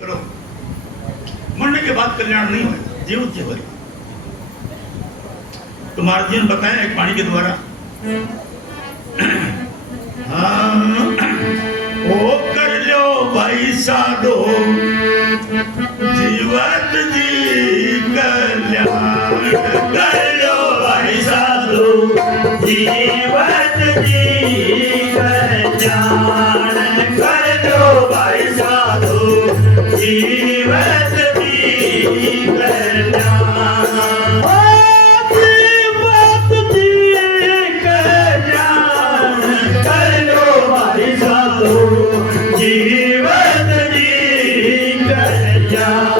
करो, मरने के बाद कल्याण नहीं होगा, जीवित जीवन। तुम्हारा जीवन बताया एक पानी के द्वारा। ओ कर लो भाई साधो जीवत जी कल्याण, कर लो भाई साधो जीवत जी कल्याण, कर लो भाई साधो जीवत जी कल्याण। जीवत जी कल्याण,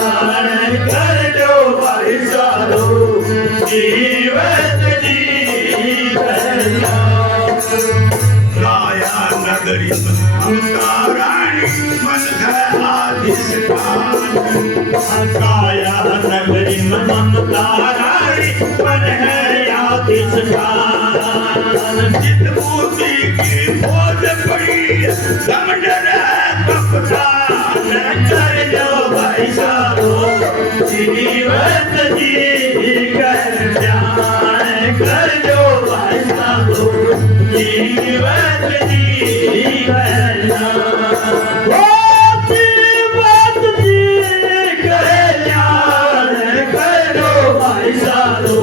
कर दो भाई साधो जीवत जी कल्याण। काया नगरी ममता रानी मन है अधिष्ठान, काया नगरी ममता रानी मन है अधिष्ठान। चित बुद्धि की खोज पड़ी समझन कपतान, कर लो भाई साधो जीवत जी कल्याण, कर लो भाई साधो जीवत जी कल्याण। ओ जीवत जी कल्याण, कर लो भाई साधो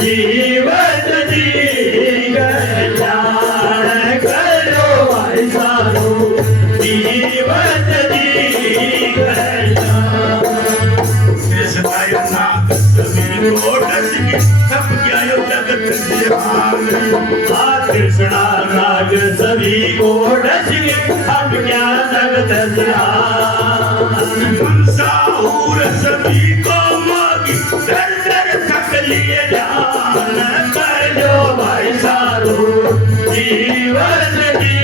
जीवत जी कल्याण, कर लो भाई साधो जीवत जी कल्याण। कृष्णाय नाग सभी को डस के सब क्या यो जगत जहान, कृष्णा नाग सभी को डस के सब क्या जगत जहान। मनसाहूर सभी को मागी दर दर थक लिए जान, कर लो भाई साधो जीवत जी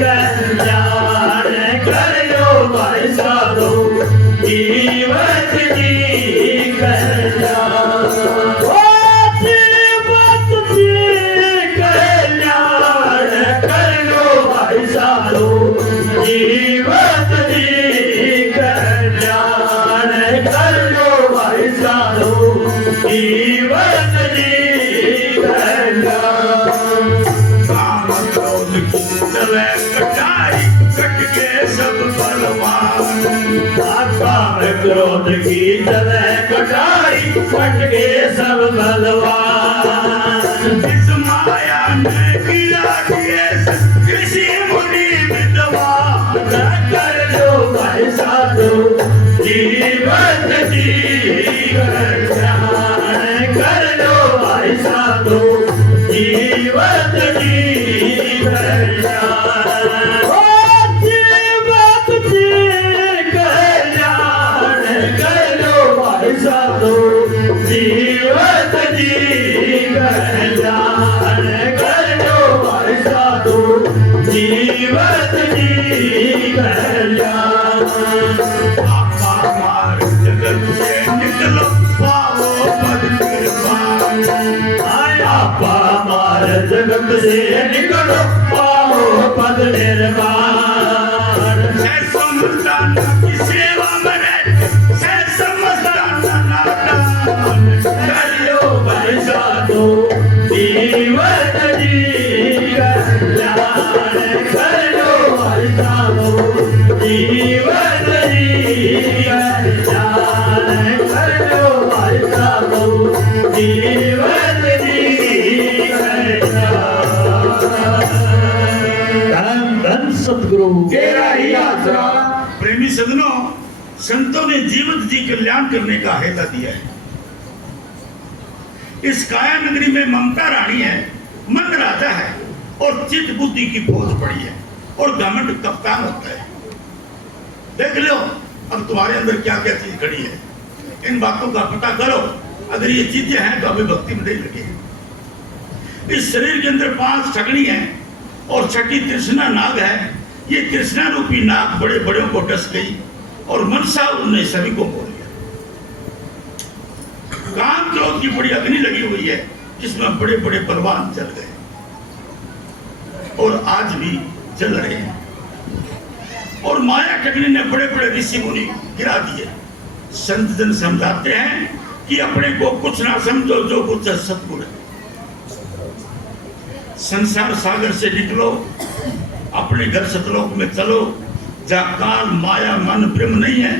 कल्याण, कर लो भाई साधो जीवत जी कल्याण। ओ जीवत जी कल्याण, कर लो भाई साधो जीवत जी कल्याण, कर लो भाई साधो जीवत जी कल्याण। काम क्रोध की तवे कटाई कट के सब बलवान, काम क्रोध की तवे कटाई कट के सब बलवान। इस माया ने किया दिए किसी मुनि विद्वान, कर लो भाई साधो जीवत जी कल्याण, कर लो भाई साधो जीवत जी कल्याण। ओ जीवत जी कल्याण, कर लो भाई साधो जीवत जी कल्याण, कर लो भाई साधो जीवत जी कल्याण। आपा मार जगत से निकलो पाओ पद निर्वाण, आपा मार जगत से निकलो पाओ पद निर्वाण। से समझदान की सेवा में से समझदान नादान, कर लो भाई साधो जीवत जी कल्याण, कर लो भाई साधो जीवत जी कल्याण, कर लो भाई साधो जीवत जी कल्याण। धन सतगुरु तेरा ही आसरा। प्रेमी सज्जनों, संतों ने जीवत जी कल्याण करने का हेला दिया है। इस काया नगरी में ममता रानी है, मन राजा है और चित्त बुद्धि की फौज पड़ी है और घमंड कप्तान होता है। देख लो अब तुम्हारे अंदर क्या क्या चीज खड़ी है, इन बातों का पता करो। अगर ये चीजें हैं तो अभी भक्ति में नहीं लगी। इस शरीर के अंदर 5 छकड़ी है और छठी तृष्णा नाग है। ये तृष्णा रूपी नाग बड़े बड़े को डस गई और मनसा उन्हें सभी को बोल लिया। काम क्रोध की बड़ी अग्नि लगी हुई है जिसमें बड़े बड़े बलवान चल गए और आज भी चल रहे हैं। और माया टकने ने बड़े बड़े ऋषि मुनि गिरा दिए। संत जन समझाते हैं कि अपने को कुछ ना समझो, जो कुछ है सतगुरु है। संसार सागर से निकलो, अपने घर सतलोक में चलो, जहाँ काल माया मन ब्रह्म नहीं है।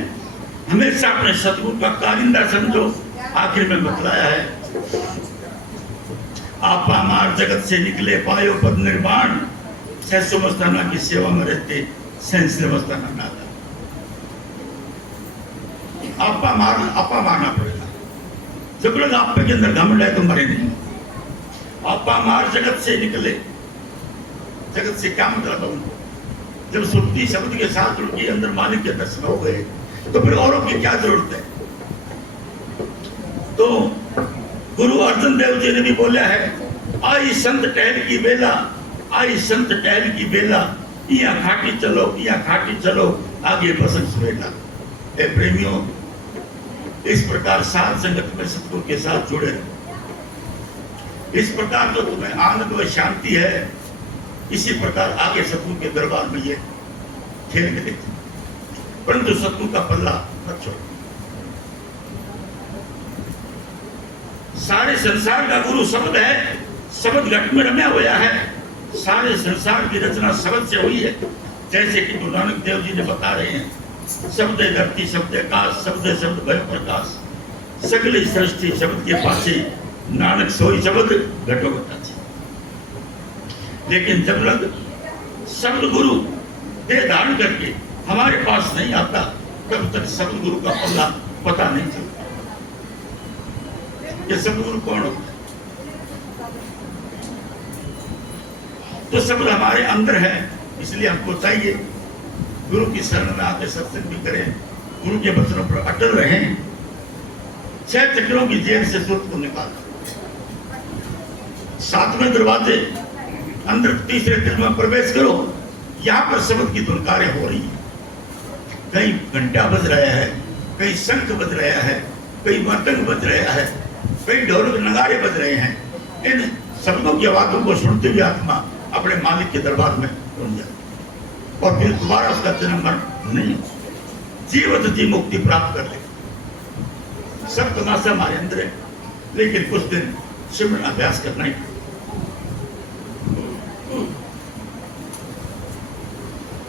हमेशा अपने सतगुरु का कारिंदा समझो। आखिर में बतलाया है, आपा मार जगत से निकले पायो पद निर्वाण, सहसो मस्ताना की सेवा में रहते सहस मस्ताना नादा। आपा मारना पड़ेगा। जब लोग आपे के अंदर घमंड है तो मरे नहीं। आपा मार जगत से निकले, जगत से क्या मतलब है उनको? जब सुरती शब्द के साथ उनके अंदर मालिक के दर्शन हो गए तो फिर औरों की क्या जरूरत है? तो गुरु अर्जन देव जी ने भी बोला है, आई संत टहल की बेला, आई संत टहल की बेला, या खाटी चलो, या खाटी चलो, आगे बसंत सुवेला। ए प्रेमियों, इस प्रकार साध संगत में सतगुरु के साथ जुड़े रहो। इस प्रकार जो तुम्हें आनंद व शांति है, इसी प्रकार आगे सतगुरु के दरबार में ये खेल के देखते। परंतु सतगुरु का पल्ला मत छोड़ो। सारे संसार का गुरु शब्द है, शब्द घट में रम्या हुआ है। सारे संसार की रचना शब्द से हुई है। जैसे कि गुरु नानक देव जी ने बता रहे हैं, शब्द धरती शब्द आकाश, शब्द शब्द भय प्रकाश, सगली सृष्टि शब्द के पासे, नानक सोई शब्द घटो घटाचे। लेकिन जब लग शब्द गुरु देह धारण करके हमारे पास नहीं आता, तब तक शब्द गुरु का पल्ला पता नहीं चलता। ये शब्द गुरु कौन होता है? तो शब्द हमारे अंदर है, इसलिए हमको चाहिए गुरु की शरण में आके सत्संग भी करें, गुरु के वचनों पर अटल रहें। 6 चक्रों की जेल से सुरत को निकाला। 7वें दरवाजे अंदर 3रे दिल में प्रवेश करो। यहाँ पर शब्द की धुनकारें हो रही है। कहीं घंटा बज रहा है, कहीं शंख बज रहा है, कहीं मृदंग बज रहा है, कहीं ढोलक नगारे बज रहे हैं। इन शब्दों की आवाजों को सुनते हुए आत्मा अपने मालिक के दरबार में रुक जाए और फिर दोबारा उसका जन्म मरण नहीं, जीवत जी मुक्ति प्राप्त कर ले। सब तमाशा हमारे अंदर है, लेकिन कुछ दिन सिमरन अभ्यास करना ही